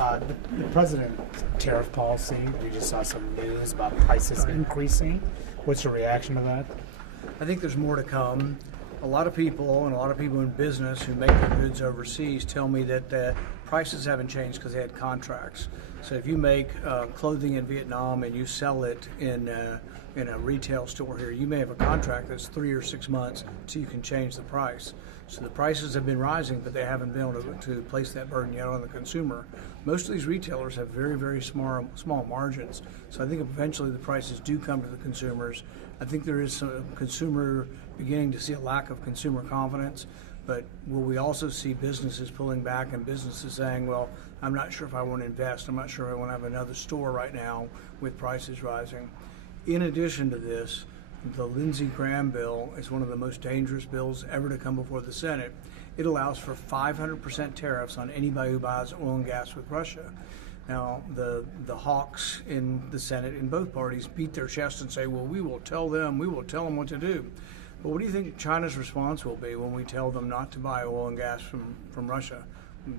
The president's tariff policy, we just saw some news about prices increasing. What's your reaction to that? I think there's more to come. A lot of people in business who make their goods overseas tell me that the prices haven't changed because they had contracts. So if you make clothing in Vietnam and you sell it in a retail store here, you may have a contract that's 3 or 6 months until you can change the price. So the prices have been rising, but they haven't been able to place that burden yet on the consumer. Most of these retailers have very, very small margins. So I think eventually the prices do come to the consumers. I think there is some consumer beginning to see a lack of consumer confidence, but will we also see businesses pulling back and businesses saying, well, I'm not sure if I want to invest, I'm not sure if I want to have another store right now with prices rising. In addition to this, the Lindsey Graham bill is one of the most dangerous bills ever to come before the Senate. It allows for 500% tariffs on anybody who buys oil and gas with Russia. Now, the hawks in the Senate in both parties beat their chest and say, well, we will tell them what to do. But what do you think China's response will be when we tell them not to buy oil and gas from Russia?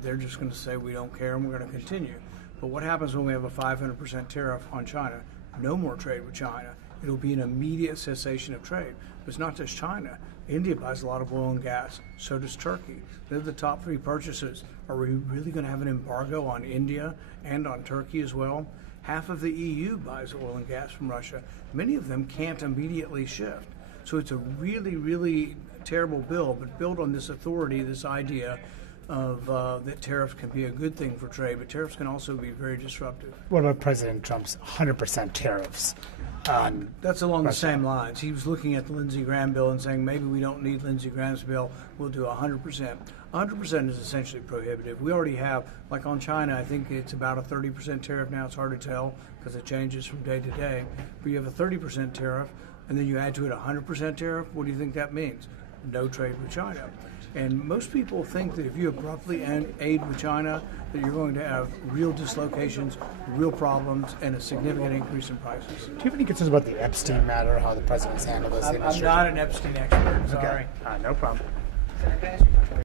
They're just going to say we don't care and we're going to continue. But what happens when we have a 500% tariff on China? No more trade with China. It'll be an immediate cessation of trade. But it's not just China. India buys a lot of oil and gas. So does Turkey. They're the top 3 purchasers. Are we really going to have an embargo on India and on Turkey as well? Half of the EU buys oil and gas from Russia. Many of them can't immediately shift. So it's a really, really terrible bill, but built on this authority, this idea of that tariffs can be a good thing for trade, but tariffs can also be very disruptive. What about President Trump's 100% tariffs on That's along Russia? The same lines. He was looking at the Lindsey Graham bill and saying maybe we don't need Lindsey Graham's bill, we'll do 100%. 100% is essentially prohibitive. We already have, like on China, I think it's about a 30% tariff now. It's hard to tell because it changes from day to day. But you have a 30% tariff, and then you add to it a 100% tariff. What do you think that means? No trade with China. And most people think that if you abruptly aid with China, that you're going to have real dislocations, real problems, and a significant increase in prices. Do you have any concerns about the Epstein matter, how the president's handled this? I'm not an Epstein expert, sorry. Okay. No problem.